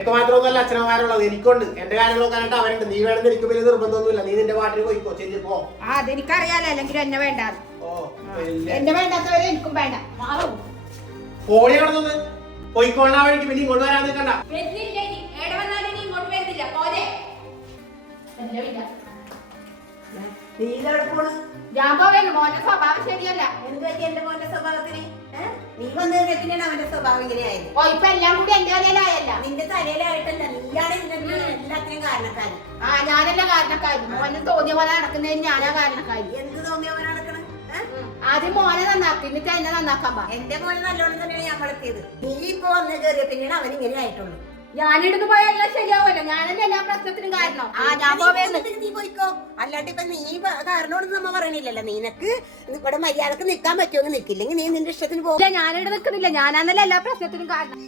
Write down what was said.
എനിക്ക് മാത്രമൊന്നുമല്ല അച്ഛനമാരുള്ളത്, എനിക്കുണ്ട്. എന്റെ കാര്യങ്ങളൊക്കെ അവരുണ്ട്. നീ വേണമെന്ന് എനിക്ക് വലിയ നിർബന്ധമൊന്നുമില്ല. നീ നിന്റെ പാട്ടിന് പോയിക്കോ. ശരി പോ. അതെനിക്കറിയാലോ, അല്ലെങ്കിൽ എന്നെ വേണ്ട. എന്നെ വേണ്ടാത്തവരെ എനിക്കും വേണ്ട. ഫോണി കിടന്നത് പോയിക്കോണ്ടാ വഴിക്ക് പിന്നെ ഇങ്ങോട്ട് വരാൻ നിൽക്കണ്ട. ഞാൻ പോവേണ്ട. മോന്റെ സ്വഭാവം ശരിയല്ല. എന്റെ മോന്റെ സ്വഭാവത്തിന് നീ വന്നതിന് പിന്നെയാണ് അവന്റെ സ്വഭാവം ഇങ്ങനെയായത്. ഇപ്പൊ എല്ലാം കൂടി എന്റെ തലയിലായല്ല. നിന്റെ തലയിലായിട്ടല്ല, നീയാണ് ഇതിന്റെ എല്ലാത്തിനും കാരണക്കാരൻ. ഞാനല്ല കാരണക്കാരി. മോനെ തോന്നിയ പോലെ നടക്കുന്നതിന് ഞാനാ കാരണക്കാരി. എന്ത് തോന്നിയ പോലെ നടക്കണം? ആദ്യം മോനെ നന്നാക്കി, എന്നിട്ട് എന്നെ നന്നാക്കാൻ പാ. എന്റെ മോനെ നല്ലോണം തന്നെയാണ് ഞാൻ വളർത്തിയത്. നീ ഇപ്പൊ വന്ന് കയറിയ പിന്നീട് അവൻ ഇങ്ങനെ ആയിട്ടുള്ളൂ. ഞാനിടുന്ന് പോയെല്ലാം ശരിയാവുമല്ലോ. ഞാനല്ലേ എല്ലാ പ്രശ്നത്തിനും കാരണം. ഞാൻ പോവേന്ന്. നീ പോയിക്കോ. അല്ലാണ്ട് ഇപ്പൊ നീ കാരണോടൊന്നും നമ്മ പറയണില്ലല്ലോ. നിനക്ക് ഇവിടെ മര്യാദക്ക് നിക്കാൻ പറ്റുമെങ്കിൽ നിക്കില്ലെങ്കിൽ നീ നിന്റെ ഇഷ്ടത്തിന് പോകും. ഞാനിവിടെ നിൽക്കുന്നില്ല. ഞാനാന്നല്ലേ എല്ലാ പ്രശ്നത്തിനും കാരണം.